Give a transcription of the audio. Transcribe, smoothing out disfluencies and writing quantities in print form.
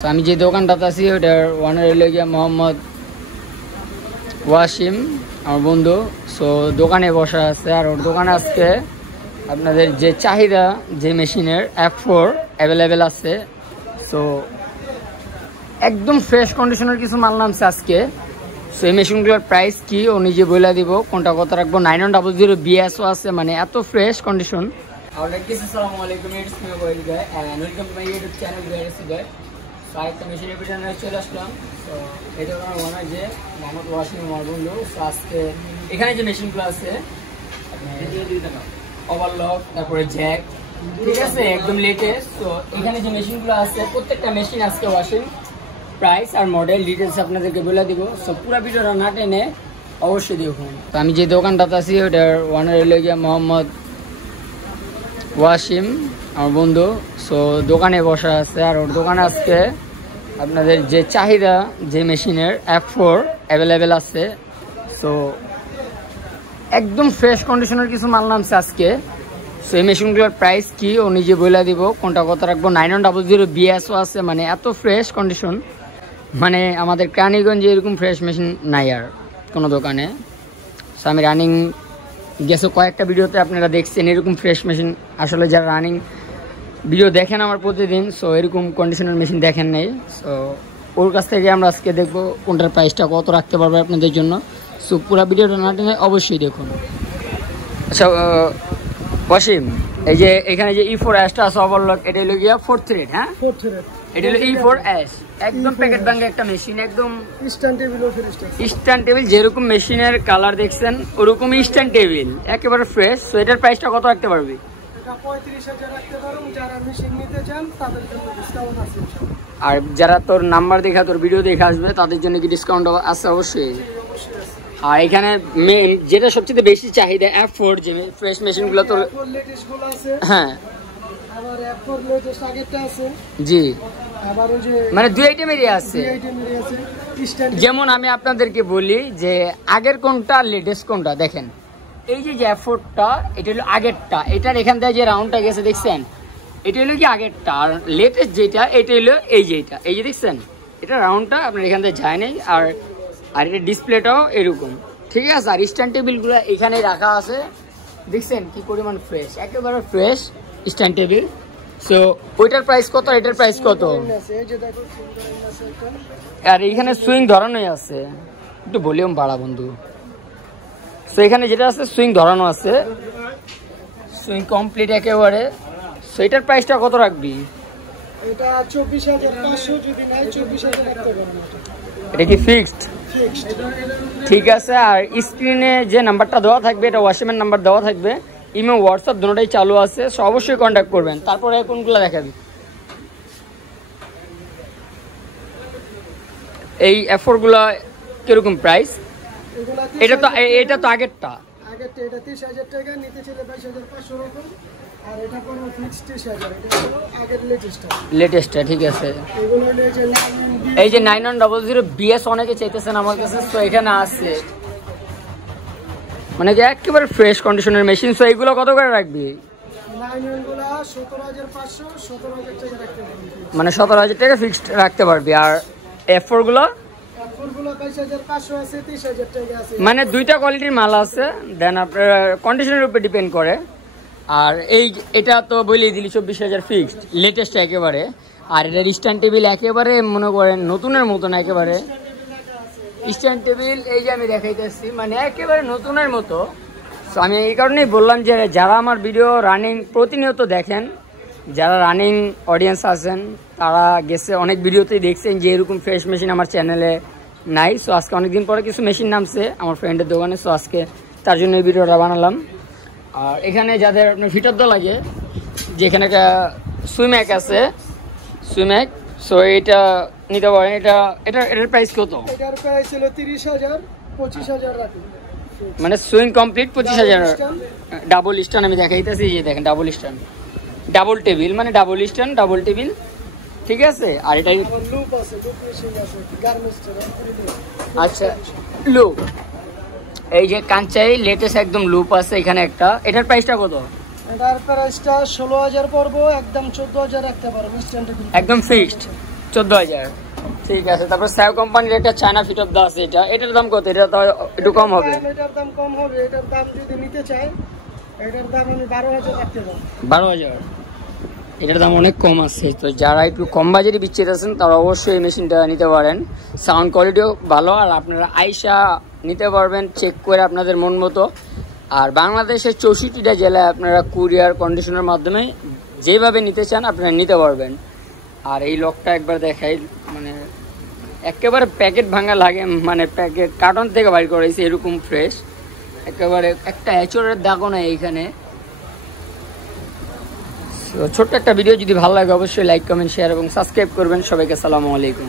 আমি যে দোকানটাতে আছি ওটার ওনার হইল গিয়া মোহাম্মদ ওয়াসিম আমার বন্ধু। সো দোকানে বসা আছে আর ওর দোকানে আজকে আপনাদের যে চাহিদা যে মেশিনের F4 অ্যাভেলেবেল আছে। সো একদম ফ্রেশ কন্ডিশনের কিছু মাল নামছে আজকে। সো এই মেশিনগুলোর প্রাইস কি ও নিজে বলে দিব, কোনটা কত রাখবো। 9100 BSও আছে, মানে এত ফ্রেশ কন্ডিশন। আসসালামু আলাইকুম, it's me wild guy and welcome to my YouTube channel guys. একটা মেশিনের পিছনে চলে আসলাম। তো এটা আমার ওনার যে মোহাম্মদ ওয়াসিম আমার বন্ধু। তো আজকে এখানে যে মেশিনগুলো আছে ওভারলক, তারপরে জ্যাক, ঠিক আছে, একদম লেটেস্ট। তো এখানে যে মেশিনগুলো আছে প্রত্যেকটা মেশিন আজকে ওয়াসিম প্রাইস আর মডেল ডিটেলস আপনাদেরকে বলে দিব। সো পুরো ভিডিওটা না টেনে অবশ্যই দেখুন। তো আমি যে দোকানটাতে আছি ওটার ওনার হইল গিয়া মোহাম্মদ ওয়াসিম আমার বন্ধু। সো দোকানে বসা আছে আর ওর দোকানে আজকে আপনাদের যে চাহিদা যে মেশিনের F4 অ্যাভেলেবেল আছে। সো একদম ফ্রেশ কন্ডিশনের কিছু মাল নামছে আজকে। সো এই মেশিনগুলোর প্রাইস কি ও নিজে বলে দিব, কোনটা কত রাখবো। 9100 BSও আছে, মানে এত ফ্রেশ কন্ডিশন, মানে আমাদের কেরানীগঞ্জে এরকম ফ্রেশ মেশিন নাই আর কোনো দোকানে। সো আমি রানিং গেছে কয়েকটা ভিডিওতে আপনারা দেখছেন এরকম ফ্রেশ মেশিন। আসলে যারা রানিং ভিডিও দেখেন আমার প্রতিদিন, সো এরকম কন্ডিশনের মেশিন দেখেন নেই। সো ওর কাছ থেকে আমরা আজকে দেখবো কোনটার প্রাইসটা কত রাখতে পারবে আপনাদের জন্য। সো পুরো ভিডিওটা না টেনে অবশ্যই দেখুন। আচ্ছা ওয়াসিম, এই যে এখানে যে E4S আছে ওভারলক, এটা হলো গিয়া 4 থ্রেড। হ্যাঁ, 4 থ্রেড, এটা হলো E4S, একদম প্যাকেট ভাঙা একটা মেশিন, একদম ইনস্ট্যান্ট টেবিল। যেরকম মেশিনের কালার দেখছেন ওরকম ইনস্ট্যান্ট টেবিল, একেবারে ফ্রেশ। সো এটার প্রাইসটা কত রাখতে পারবি? আর যারা তোর নাম্বার দেখা তোর ভিডিও দেখে আসবে তাদের জন্য কি ডিসকাউন্ট আছে? অবশ্যই। আর এখানে মেইন যেটা সবচেয়ে বেশি চাহিদা F4 যে ফ্রেশ মেশিনগুলো তোর। হ্যাঁ, জি, মানে দুই আইটেমেরই আছে। যেমন আমি আপনাদেরকে বলি যে আগের কোনটা লেটেস্ট কোনটা দেখেন। এই যে F4টা এটা হলো আগেরটা, এটার এখান থেকে যে রাউন্ডটা গেছে দেখছেন, এটা হলো কি আগেরটা। আর লেটেস্ট যেটা এটা হলো এই যে এটা, এই যে দেখছেন এটা রাউন্ডটা আপনার এখান থেকে যায় নাই। আর এটা ডিসপ্লেটাও এরকম, ঠিক আছে। আর স্ট্যান্ড টেবিলগুলো এখানে রাখা আছে, দেখছেন কি পরিমাণ ফ্রেশ, একেবারে ফ্রেশ স্ট্যান্ড টেবিল। সো ওইটার প্রাইস কত, এটার প্রাইস কত? আর এইখানে সুইং ধরানোই আছে, একটু ভলিউম বাড়া বন্ধু। সো এখানে যেটা আছে সুইং ধরানো আছে, সুইং কমপ্লিট একেবারে। সো এটার প্রাইসটা কত রাখবি? এটা 24,500, যদি নাই 24,000 রাখতে পারবো। এটা কি ফিক্সড? ঠিক আছে। আর স্ক্রিনে যে নাম্বারটা দেওয়া থাকবে এটা ওয়াসিমের নাম্বার দেওয়া থাকবে, ইমো হোয়াটসঅ্যাপ দুটোটাই চালু আছে। সো অবশ্যই কন্ট্যাক্ট করবেন। তারপরে কোনগুলো দেখাবি? এই F4 গুলা কিরকম প্রাইস? এটা তো আগেরটা, এটা 30,000 টাকা, নিতে চাইলে 22,500 রাখুন। আর এটা কোনো ফিক্সড 30,000, এটা হলো আগের লেটেস্টটা, ঠিক আছে। এই যে 9100 BS অনেকে চাইতেছেন আমার কাছে। তো এখানে আছে মানে যে একেবারে ফ্রেশ কন্ডিশনের মেশিন। সো এইগুলো কত করে রাখবি? 17,500, 17,000 টাকা রাখতে পারবি, মানে 17,000 টাকা ফিক্সড রাখতে পারবি। আর F4 গুলো 22,500 আছে, 30,000 টাকা আছে। মানে দুইটা কোয়ালিটির মাল আছে, দেন আপনার কন্ডিশনের উপরে ডিপেন্ড করে। আর এটা তো বলেই দিলি 24,000 ফিক্সড, লেটেস্ট একেবারে। আর এটার স্ট্যান্ড টেবিল একেবারে মনে করেন নতুনের মতন, একেবারে স্ট্যান্ড টেবিল। এই যে আমি দেখাইতেছি, মানে একেবারে নতুনের মতো। সো আমি এই কারণেই বললাম যে যারা আমার ভিডিও রানিং প্রতিনিয়ত দেখেন, যারা রানিং অডিয়েন্স আছেন, তারা গেছে অনেক ভিডিওতেই দেখছেন যে এরকম ফ্রেশ মেশিন আমার চ্যানেলে নাই। সো আজকে অনেকদিন পরে কিছু মেশিন নামছে আমার ফ্রেন্ডের দোকানে। সো আজকে তার জন্য এই ভিডিওটা বানালাম। আর এখানে যাদের আপনার ফিটার দল লাগে, যেখানে একটা সুইম্যাক আছে, সুইম্যাক, সো এটা নিতে পারেন। এটার প্রাইস কত? এটার প্রাইস হলো 30,000, 25,000 রাখুন। মানে সুইং কমপ্লিট 25,000। ডাবল স্ট্যান্ড আমি দেখাইতেছি, যে দেখেন ডাবল স্ট্যান্ড, ডাবল টেবিল, মানে ডাবল স্ট্যান্ড ডাবল টেবিল, ঠিক আছে। আর এটা লুপ আছে, লুপ মেশিন আছে, গার্মেন্টসের। আচ্ছা, লুপ, এই যে কাঞ্চাই লেটেস্ট একদম লুপ আছে এখানে একটা। এটার প্রাইসটা কত? এটার প্রাইসটা 16,000 পড়বো, একদম 14,000 রাখতে পারবো, স্ট্যান্ড টেবিল একদম ফিক্সড। 14,000। ঠিক আছে, তারপর স্যাও কোম্পানির একটা চায়না ফিট অফ দা আছে, এটার দাম কত? এটা তো একটু কম হবে। এটার দাম কম হবে, এটার দাম যদি নিতে চাই এটার দাম আমি 12,000 রাখতে পারবো। 12,000, এটার দাম অনেক কম আছে। তো যারা একটু কম বাজেটে বিচ্ছেদ আছেন তারা অবশ্যই এই মেশিনটা নিতে পারেন। সাউন্ড কোয়ালিটিও ভালো, আর আপনারা আইসা নিতে পারবেন চেক করে আপনাদের মন মতো। আর বাংলাদেশের 64টা জেলায় আপনারা কুরিয়ার কন্ডিশনের মাধ্যমে যেভাবে নিতে চান আপনারা নিতে পারবেন। আর এই লকটা একবার দেখাই, মানে একেবারে প্যাকেট ভাঙা লাগে, মানে প্যাকেট কার্টন থেকে বাইর করেছি এরকম ফ্রেশ, একেবারে একটা এঁচড়ের দাগও নাই এইখানে। ছোট্ট একটা ভিডিও যদি ভালো লাগে অবশ্যই লাইক, কমেন্ট, শেয়ার এবং সাবস্ক্রাইব করবেন। সবাইকে আসসালামু আলাইকুম।